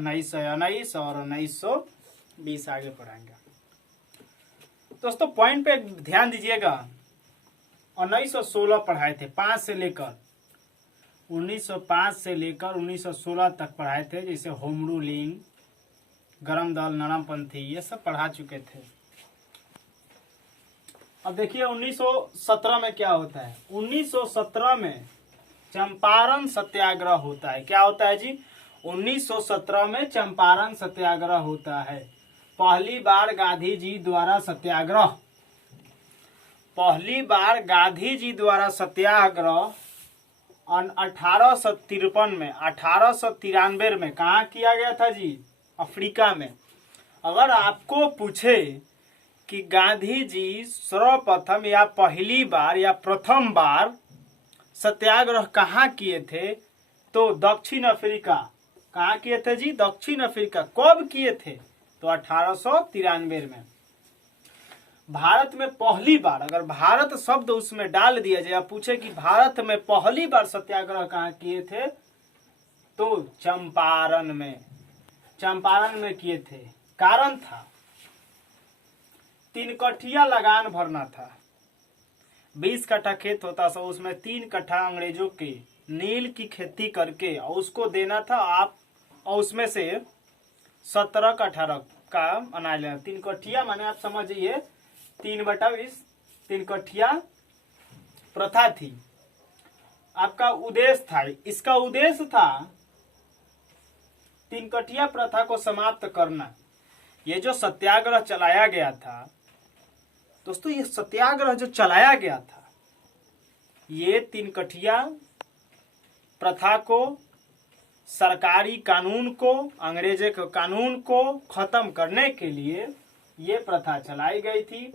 1919 और 1920 आगे पढ़ाएंगे। दोस्तों पॉइंट पे ध्यान दीजिएगा। 1916 पढ़ाए थे, 5 से लेकर 1905 से लेकर 1916 तक पढ़ाए थे। जैसे होम रूलिंग, गरम दल, नरमपंथी, ये सब पढ़ा चुके थे। अब देखिए 1917 में क्या होता है। 1917 में चंपारण सत्याग्रह होता है। क्या होता है जी? 1917 में चंपारण सत्याग्रह होता है। पहली बार गांधी जी द्वारा सत्याग्रह, पहली बार गांधी जी द्वारा सत्याग्रह 1853 में, 1893 में कहाँ किया गया था जी? अफ्रीका में। अगर आपको पूछे कि गांधी जी सर्वप्रथम या पहली बार या प्रथम बार सत्याग्रह कहाँ किए थे, तो दक्षिण अफ्रीका। कहाँ किए थे जी? दक्षिण अफ्रीका। कब किए थे? तो 1893 में। भारत में पहली बार, अगर भारत शब्द उसमें डाल दिया जाए, पूछे कि भारत में पहली बार सत्याग्रह कहाँ किए थे, तो चंपारण में। चंपारण में किए थे। कारण था 3 कट्ठिया लगान भरना था। 20 कट्ठा खेत होता था, उसमें 3 कट्ठा अंग्रेजों के नील की खेती करके और उसको देना था आप, और उसमें से 17 कट्ठा का अनाज लेना। 3 कट्ठिया माने आप समझिए 3/20, 3 कट्ठिया प्रथा थी। आपका उद्देश्य था, इसका उद्देश्य था 3 कट्ठिया प्रथा को समाप्त करना। ये जो सत्याग्रह चलाया गया था दोस्तों, ये सत्याग्रह जो चलाया गया था, ये 3 कट्ठिया प्रथा को, सरकारी कानून को, अंग्रेजे के कानून को खत्म करने के लिए ये प्रथा चलाई गई थी।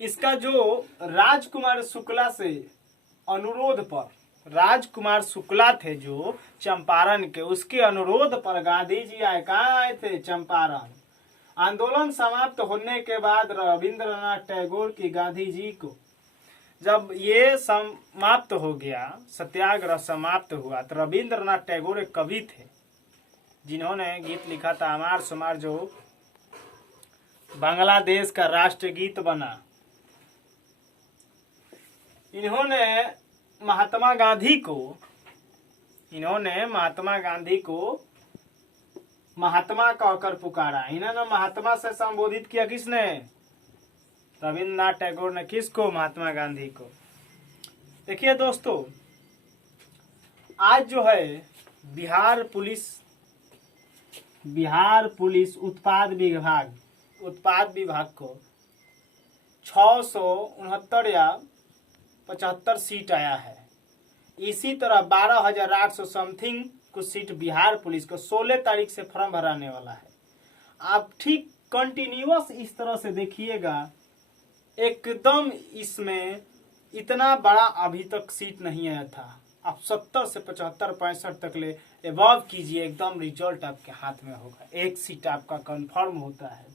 इसका जो राजकुमार शुक्ला से अनुरोध पर, राजकुमार शुक्ला थे जो चंपारण के, उसके अनुरोध पर गांधी जी आए। कहाँ आए थे? चंपारण। आंदोलन समाप्त होने के बाद रविंद्रनाथ टैगोर की गांधी जी को, जब ये समाप्त हो गया, सत्याग्रह समाप्त हुआ, तो रविंद्रनाथ टैगोर एक कवि थे जिन्होंने गीत लिखा था अमार सुमार, जो बांग्लादेश का राष्ट्रगीत बना। इन्होंने महात्मा गांधी को महात्मा कहकर पुकारा। इन्होंने महात्मा से संबोधित किया। किसने? रविंद्रनाथ टैगोर ने। किसको? महात्मा गांधी को। देखिए दोस्तों, आज जो है बिहार पुलिस उत्पाद विभाग को 669 या 75 सीट आया है। इसी तरह 12,800 समथिंग कुछ सीट बिहार पुलिस को 16 तारीख से फॉर्म भराने वाला है। आप ठीक कंटिन्यूअस इस तरह से देखिएगा, एकदम इसमें इतना बड़ा अभी तक सीट नहीं आया था। आप 70 से 75 65 तक ले एबव कीजिए, एकदम रिजल्ट आपके हाथ में होगा। एक सीट आपका कंफर्म होता है।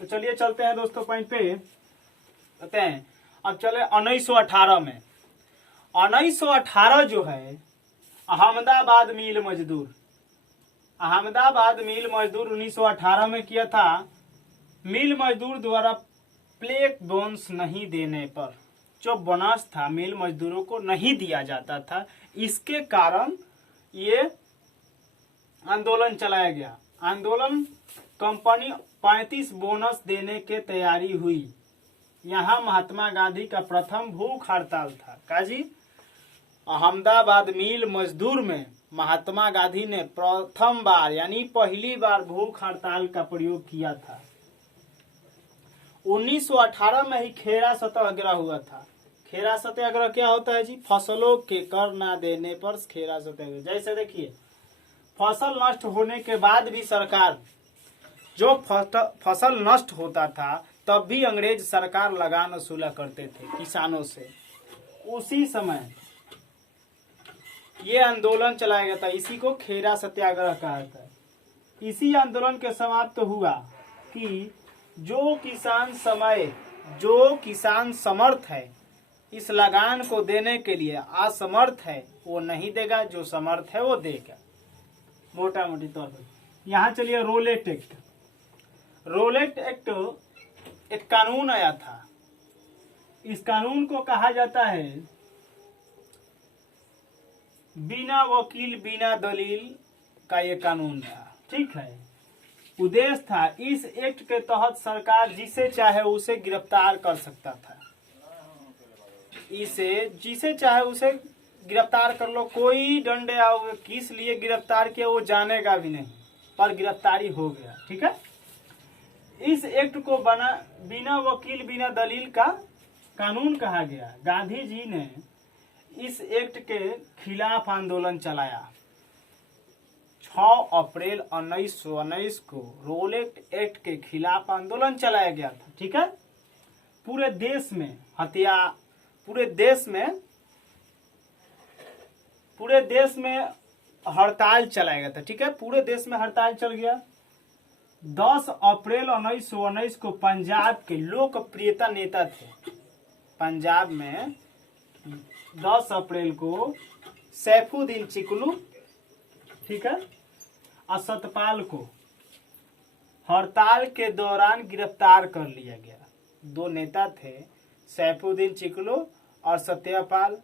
तो चलिए चलते हैं दोस्तों पॉइंट पे कहते हैं। अब चले 1918 में। 1918 जो है अहमदाबाद मिल मजदूर 1918 में किया था। मिल मजदूर द्वारा प्लेग बोनस नहीं देने पर, जो बोनस था मिल मजदूरों को नहीं दिया जाता था, इसके कारण ये आंदोलन चलाया गया। आंदोलन कंपनी 35 बोनस देने के तैयारी हुई। यहाँ महात्मा गांधी का प्रथम भूख हड़ताल था। काजी अहमदाबाद मिल मजदूर में महात्मा गांधी ने प्रथम बार यानी पहली बार भूख हड़ताल का प्रयोग किया था। 1918 में ही खेरा सत्याग्रह हुआ था। खेरा सत्याग्रह क्या होता है जी? फसलों के कर ना देने पर खेरा सत्याग्रह। जैसे देखिए, फसल नष्ट होने के बाद भी सरकार, जो फसल नष्ट होता था तब भी अंग्रेज सरकार लगान वसूला करते थे किसानों से। उसी समय ये आंदोलन चलाया गया था। इसी को खेरा सत्याग्रह कहा जाता है। इसी आंदोलन के समाप्त हुआ कि जो किसान समर्थ है इस लगान को देने के लिए असमर्थ है वो नहीं देगा, जो समर्थ है वो देगा। मोटा मोटी तौर पर। यहाँ चलिए रोलेट एक्ट। रोलेट एक्ट एक कानून आया था। इस कानून को कहा जाता है बिना वकील बिना दलील का ये कानून था। ठीक है, उद्देश्य था इस एक्ट के तहत सरकार जिसे चाहे उसे गिरफ्तार कर सकता था। इसे जिसे चाहे उसे गिरफ्तार कर लो, कोई डंडे आओगे किस लिए गिरफ्तार किया वो जानेगा भी नहीं, पर गिरफ्तारी हो गया। ठीक है, इस एक्ट को बना बिना वकील बिना दलील का कानून कहा गया। गांधी जी ने इस एक्ट के खिलाफ आंदोलन चलाया। 6 अप्रैल 1919 को रोलेट एक्ट के खिलाफ आंदोलन चलाया गया था। ठीक है, पूरे देश में हड़ताल चलाया गया था। ठीक है, पूरे देश में हड़ताल चल गया। 10 अप्रैल 1919 को पंजाब के लोकप्रियता नेता थे। पंजाब में 10 अप्रैल को सैफुद्दीन चिकलू, ठीक है, और सतपाल को हड़ताल के दौरान गिरफ्तार कर लिया गया। 2 नेता थे, सैफुद्दीन चिकलू और सत्यपाल,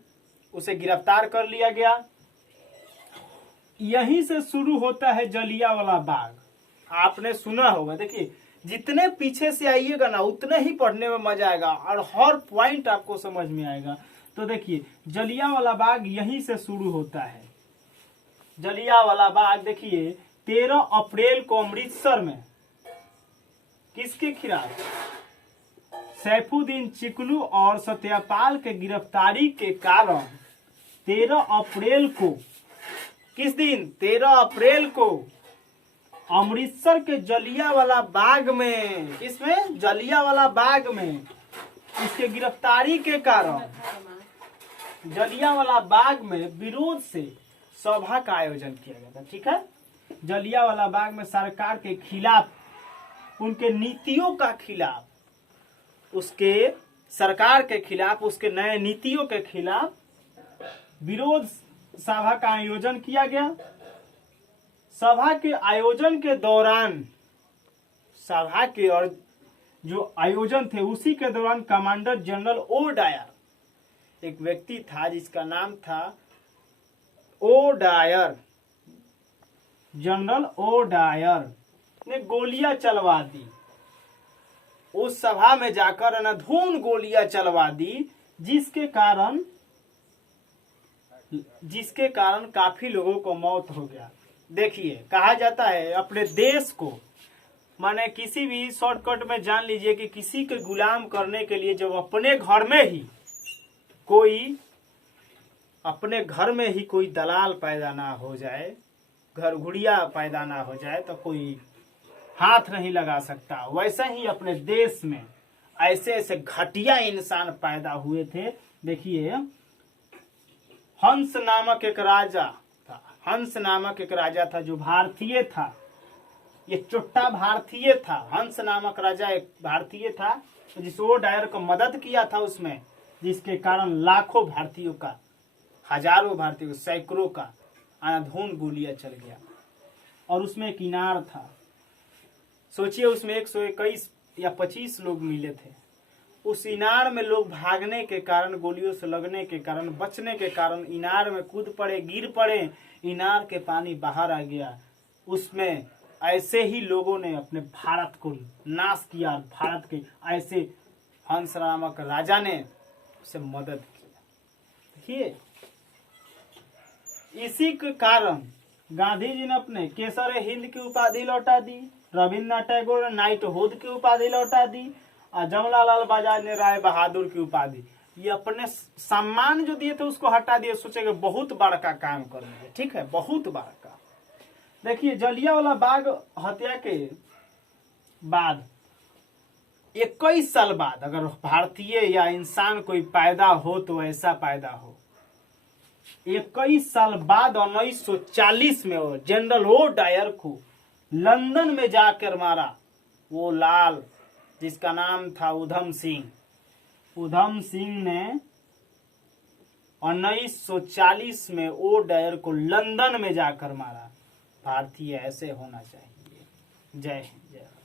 उसे गिरफ्तार कर लिया गया। यहीं से शुरू होता है जलियांवाला बाग। आपने सुना होगा, देखिए जितने पीछे से आइएगा ना उतने ही पढ़ने में मजा आएगा और हर पॉइंट आपको समझ में आएगा। तो देखिए जलियांवाला बाग यहीं से शुरू होता है। जलियांवाला बाग देखिए 13 अप्रैल को अमृतसर में किसके खिलाफ, सैफुद्दीन चिकलू और सत्यपाल के गिरफ्तारी के कारण 13 अप्रैल को, किस दिन, 13 अप्रैल को अमृतसर के जलियांवाला बाग में, किसमें, जलियांवाला बाग में, इसके गिरफ्तारी के कारण जलियांवाला बाग में विरोध से सभा का आयोजन किया गया था। ठीक है, जलियांवाला बाग में सरकार के खिलाफ, उनके नीतियों का खिलाफ, उसके सरकार के खिलाफ, उसके नए नीतियों के खिलाफ विरोध सभा का आयोजन किया गया। सभा के आयोजन के दौरान, सभा के और जो आयोजन थे उसी के दौरान कमांडर जनरल ओ डायर, एक व्यक्ति था जिसका नाम था O Dyer, general O Dyer ने गोलियां चलवा दी। उस सभा में जाकर अनधून गोलियां चलवा दी, जिसके कारण काफी लोगों को मौत हो गया। देखिए कहा जाता है अपने देश को, माने किसी भी शॉर्टकट में जान लीजिए कि किसी के गुलाम करने के लिए जब अपने घर में ही कोई दलाल पैदा ना हो जाए, घरघुड़िया पैदा ना हो जाए, तो कोई हाथ नहीं लगा सकता। वैसे ही अपने देश में ऐसे ऐसे घटिया इंसान पैदा हुए थे। देखिए हंस नामक एक राजा था जो भारतीय था। ये चुट्टा भारतीय था। हंस नामक राजा एक भारतीय था जिस ओ डायर को मदद किया था उसमें, जिसके कारण लाखों भारतीयों का, हजारों भारतीयों, सैकड़ों का अनाधून गोलियां चल गया। और उसमें एक इनार था। सोचिए उसमें 121 या 25 लोग मिले थे। उस इनार में लोग भागने के कारण, गोलियों से लगने के कारण, बचने के कारण इनार में कूद पड़े, गिर पड़े, इनार के पानी बाहर आ गया। उसमें ऐसे ही लोगों ने अपने भारत को नाश किया। भारत के ऐसे हंस नामक राजा ने उसे मदद किया। देखिए इसी के कारण गांधी जी ने अपने केसर हिंद की उपाधि लौटा दी, रविन्द्रनाथ टैगोर ने नाइटहुड की उपाधि लौटा दी, और जमनालाल बजाज ने राय बहादुर की उपाधि, ये अपने सम्मान जो दिए थे उसको हटा दिए। सोचेंगे बहुत बड़का काम कर दिए। ठीक है, बहुत बड़का। देखिए जलियांवाला बाग हत्या के बाद 21 साल बाद अगर भारतीय या इंसान कोई पैदा हो तो ऐसा पैदा हो। 21 साल बाद 1940 में वो जनरल ओ डायर को लंदन में जाकर मारा। वो लाल जिसका नाम था उधम सिंह ने 1940 में ओ डायर को लंदन में जाकर मारा। भारतीय ऐसे होना चाहिए। जय हिंद, जय भारत।